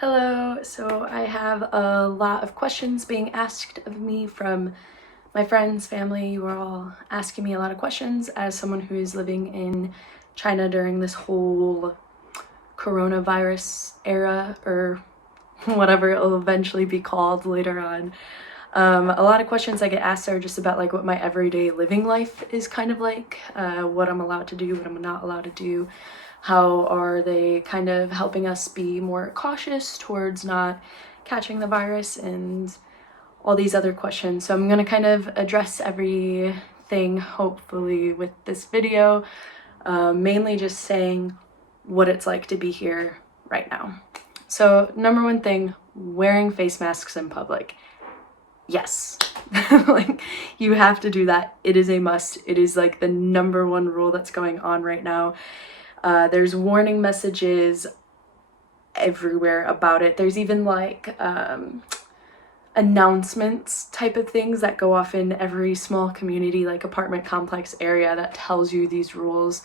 Hello, so I have a lot of questions being asked of me from my friends, family. You are all asking me a lot of questions as someone who is living in China during this whole coronavirus era, or whatever it will eventually be called later on. A lot of questions I get asked are just about like what my everyday living life is kind of like, what I'm allowed to do, what I'm not allowed to do. How are they kind of helping us be more cautious towards not catching the virus, and all these other questions. So I'm going to kind of address everything hopefully with this video, mainly just saying what it's like to be here right now. So number one thing, wearing face masks in public. Yes. Like, you have to do that. It is a must. It is like the number one rule that's going on right now. There's warning messages everywhere about it. There's even like announcements type of things that go off in every small community, like apartment complex area, that tells you these rules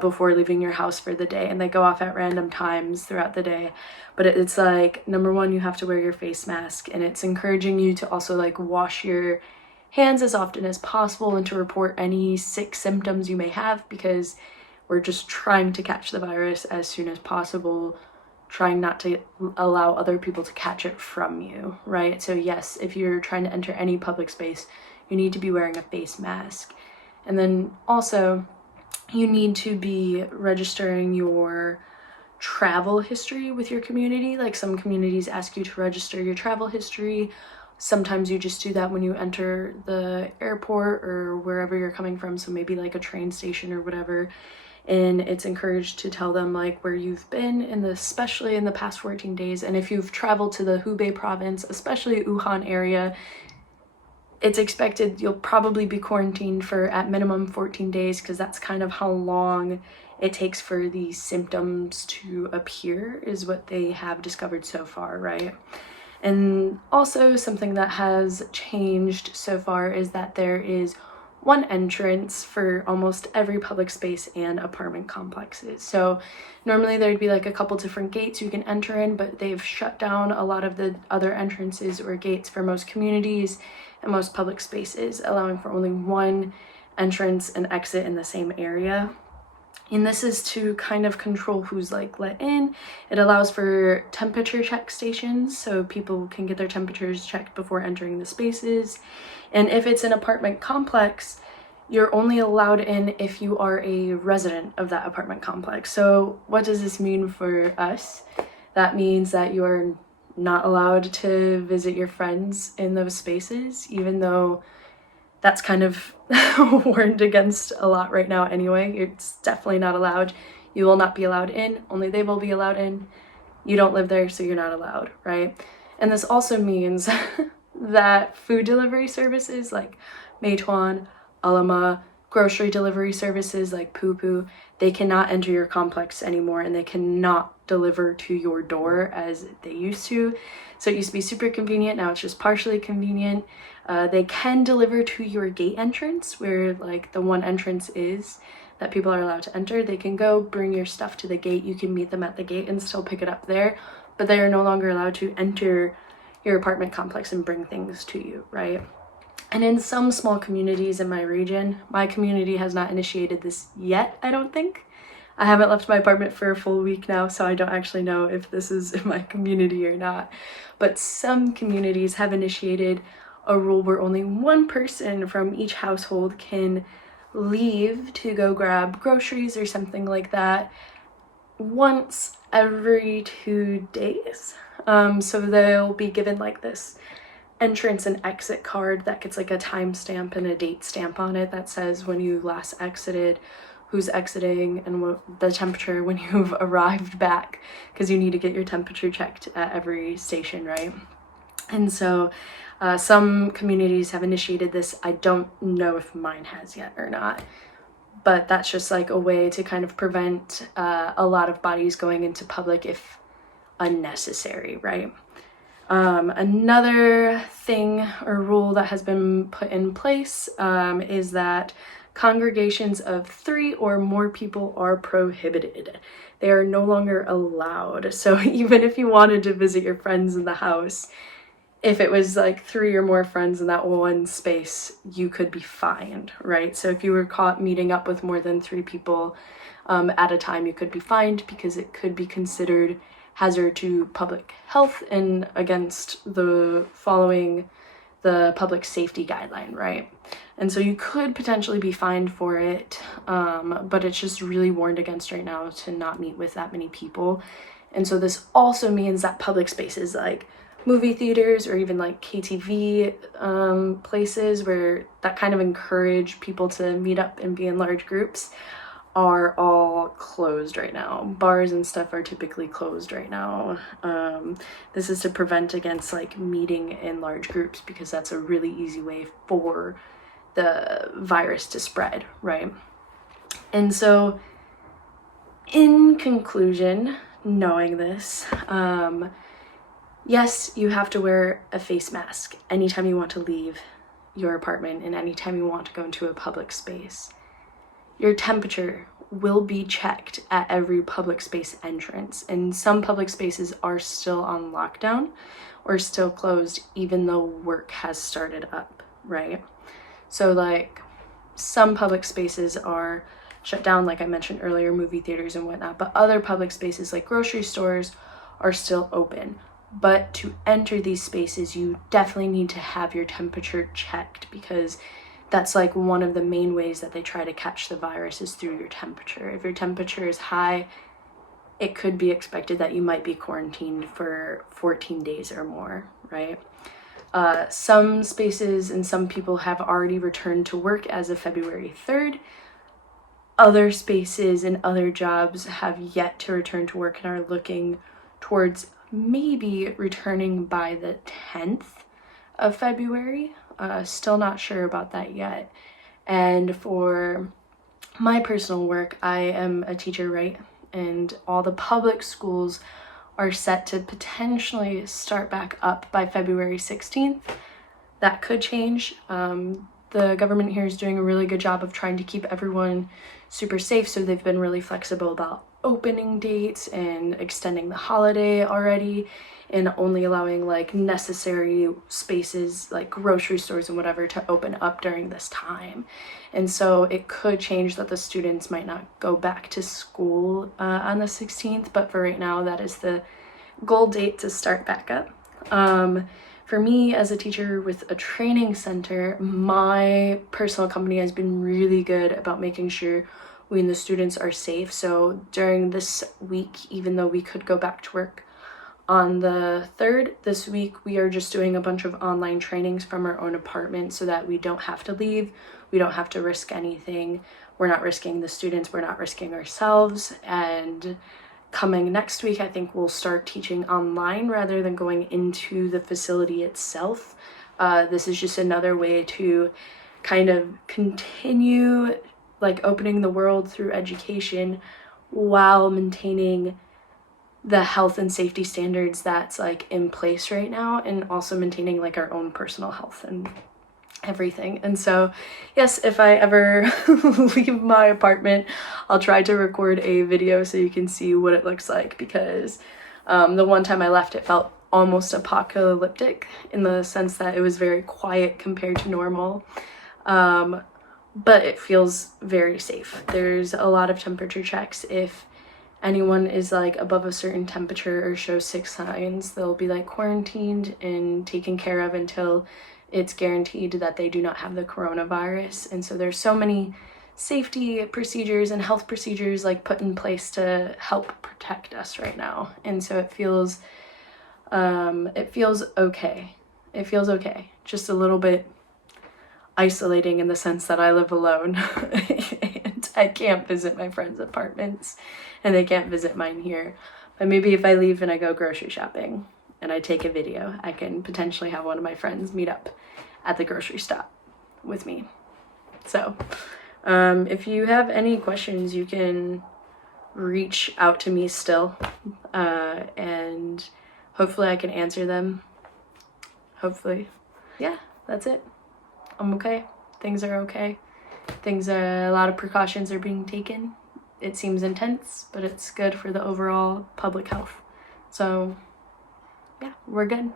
before leaving your house for the day, and they go off at random times throughout the day. But it's like, number one, you have to wear your face mask, and it's encouraging you to also like wash your hands as often as possible and to report any sick symptoms you may have, because we're just trying to catch the virus as soon as possible, trying not to allow other people to catch it from you, right? So yes, if you're trying to enter any public space, you need to be wearing a face mask. And then also, you need to be registering your travel history with your community. Like, some communities ask you to register your travel history. Sometimes you just do that when you enter the airport or wherever you're coming from, so maybe like a train station or whatever. And it's encouraged to tell them like where you've been especially in the past 14 days. And if you've traveled to the Hubei province, especially Wuhan area, it's expected you'll probably be quarantined for at minimum 14 days, because that's kind of how long it takes for these symptoms to appear, is what they have discovered so far, right? And also, something that has changed so far is that there is one entrance for almost every public space and apartment complexes. So normally there'd be like a couple different gates you can enter in, but they've shut down a lot of the other entrances or gates for most communities and most public spaces, allowing for only one entrance and exit in the same area. And this is to kind of control who's like let in. It allows for temperature check stations, so people can get their temperatures checked before entering the spaces. And if it's an apartment complex, you're only allowed in if you are a resident of that apartment complex. So what does this mean for us? That means that you are not allowed to visit your friends in those spaces, even though that's kind of warned against a lot right now anyway. It's definitely not allowed. You will not be allowed in, only they will be allowed in. You don't live there, so you're not allowed, right? And this also means that food delivery services like Meituan, Alama, grocery delivery services like Poo Poo, they cannot enter your complex anymore, and they cannot deliver to your door as they used to. So it used to be super convenient, now it's just partially convenient. They can deliver to your gate entrance, where like the one entrance is that people are allowed to enter. They can go bring your stuff to the gate, you can meet them at the gate and still pick it up there, but they are no longer allowed to enter your apartment complex and bring things to you, right? And in some small communities in my region, my community has not initiated this yet, I don't think. I haven't left my apartment for a full week now, so I don't actually know if this is in my community or not. But some communities have initiated a rule where only one person from each household can leave to go grab groceries or something like that once every 2 days. So they'll be given like this entrance and exit card that gets like a timestamp and a date stamp on it that says when you last exited, who's exiting, and what the temperature when you've arrived back, because you need to get your temperature checked at every station, right? And so some communities have initiated this. I don't know if mine has yet or not, but that's just like a way to kind of prevent a lot of bodies going into public if unnecessary, right? Another thing or rule that has been put in place is that Congregations of 3 or more people are prohibited. They are no longer allowed. So even if you wanted to visit your friends in the house, if it was like 3 or more friends in that one space, you could be fined, right? So if you were caught meeting up with more than 3 people at a time, you could be fined because it could be considered hazard to public health and against the following the public safety guideline, right? And so you could potentially be fined for it, but it's just really warned against right now to not meet with that many people. And so this also means that public spaces like movie theaters or even like KTV places where that kind of encourage people to meet up and be in large groups are all closed right now. Bars and stuff are typically closed right now. This is to prevent against like meeting in large groups because that's a really easy way for the virus to spread, right? And so in conclusion, knowing this, yes, you have to wear a face mask anytime you want to leave your apartment and anytime you want to go into a public space. Your temperature will be checked at every public space entrance, and some public spaces are still on lockdown or still closed even though work has started up, right? So like some public spaces are shut down, like I mentioned earlier, movie theaters and whatnot, but other public spaces like grocery stores are still open. But to enter these spaces, you definitely need to have your temperature checked because that's like one of the main ways that they try to catch the virus is through your temperature. If your temperature is high, it could be expected that you might be quarantined for 14 days or more, right? Some spaces and some people have already returned to work as of February 3rd. Other spaces and other jobs have yet to return to work and are looking towards maybe returning by the 10th of February. Still not sure about that yet. And for my personal work, I am a teacher, right? And all the public schools are set to potentially start back up by February 16th. That could change. The government here is doing a really good job of trying to keep everyone super safe, so they've been really flexible about opening dates and extending the holiday already and only allowing like necessary spaces like grocery stores and whatever to open up during this time. And so it could change that the students might not go back to school on the 16th, but for right now that is the goal date to start back up. For me as a teacher with a training center, my personal company has been really good about making sure we and the students are safe. So during this week, even though we could go back to work on the 3rd, this week we are just doing a bunch of online trainings from our own apartment so that we don't have to leave, we don't have to risk anything. We're not risking the students, we're not risking ourselves. And coming next week, I think we'll start teaching online rather than going into the facility itself. This is just another way to kind of continue like opening the world through education while maintaining the health and safety standards that's like in place right now, and also maintaining like our own personal health and everything. And so yes, if I ever leave my apartment, I'll try to record a video so you can see what it looks like, because the one time I left, it felt almost apocalyptic in the sense that it was very quiet compared to normal. But it feels very safe. There's a lot of temperature checks. If anyone is like above a certain temperature or shows 6 signs, they'll be like quarantined and taken care of until it's guaranteed that they do not have the coronavirus. And so there's so many safety procedures and health procedures like put in place to help protect us right now. And so it feels okay. It feels okay. Just a little bit isolating in the sense that I live alone and I can't visit my friends' apartments and they can't visit mine here. But maybe if I leave and I go grocery shopping and I take a video, I can potentially have one of my friends meet up at the grocery stop with me. So if you have any questions, you can reach out to me still, and hopefully I can answer them. Hopefully. Yeah, that's it. I'm okay. Things are okay. A lot of precautions are being taken. It seems intense, but it's good for the overall public health. So yeah, we're good.